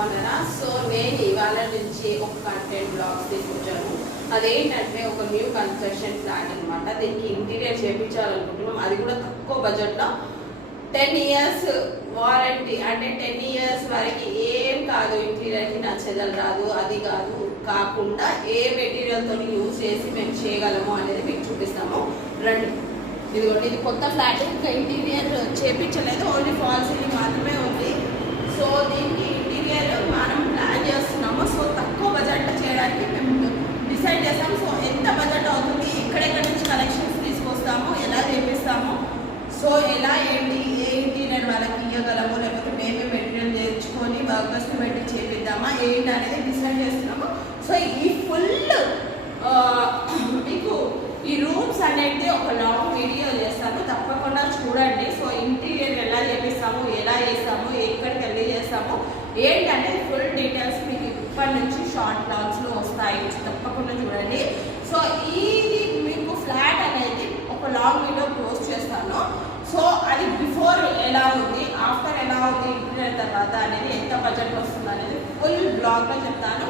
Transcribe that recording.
బాగున్నారా? సో నేను ఇవాళ నుంచి ఒక కంటెంట్ బ్లాగ్స్ తీసుకొచ్చాను. అదేంటంటే ఒక న్యూ కన్స్ట్రక్షన్ ఫ్లాట్ అనమాట. దీనికి ఇంటీరియర్ చేయించాలనుకుంటున్నాం, అది కూడా తక్కువ బడ్జెట్లో. 10 years వారంటీ, అంటే 10 years వరకు ఏం కాదు, ఇంటీరియర్కి నచ్చేదలు రాదు, అది కాకుండా ఏ మెటీరియల్తో యూజ్ చేసి మేము చేయగలము అనేది మీకు చూపిస్తాము. రండి. ఇదిగోండి, ఇది కొత్త ఫ్లాట్, ఇంకా ఇంటీరియర్ చేయించలేదు, ఓన్లీ ఫాల్ సీలింగ్ మాత్రమే ఉంది. సో దీనికి ఇంటీరియర్ మనం ప్లాన్ చేస్తున్నాము. సో తక్కువ బడ్జెట్లో చేయడానికి మేము డిసైడ్ చేస్తాము. సో ఎంత బడ్జెట్ అవుతుంది, ఎక్కడెక్కడి నుంచి కలెక్షన్స్ తీసుకొస్తాము, ఎలా చేపిస్తాము, సో ఎలా ఏంటి, ఏ ఇంటీరియర్ వాళ్ళకి ఇవ్వగలము, లేకపోతే మేమే మెటీరియల్ తెచ్చుకొని వర్కర్స్ని పెట్టి చేపిద్దామా ఏంటి అనేది డిసైడ్ చేస్తున్నాము. సో ఈ ఫుల్ మీకు ఈ రూమ్స్ అనేది ఒక లాంగ్ వీడియో చేస్తాను, తప్పకుండా చూడండి. సో ఇంటీరియర్ ఎలా చేపిస్తాము, ఎలా చేస్తాము, ఎక్కడికి వెళ్ళి చేస్తాము ఏంటంటే ఫుల్ డీటెయిల్స్ మీకు ఇప్పటి నుంచి షార్ట్ బ్లాగ్స్లో వస్తాయి, తప్పకుండా చూడండి. సో ఇది మీకు ఫ్లాట్ అనేది ఒక లాంగ్ వీడియో పోస్ట్ చేస్తాను. సో అది బిఫోర్ ఎలా ఉంది, ఆఫ్టర్ ఎలా ఉంది, ఇంటీరియర్ తర్వాత అనేది ఎంత బడ్జెట్ వస్తుంది అనేది ఫుల్ బ్లాగ్లో చెప్తాను.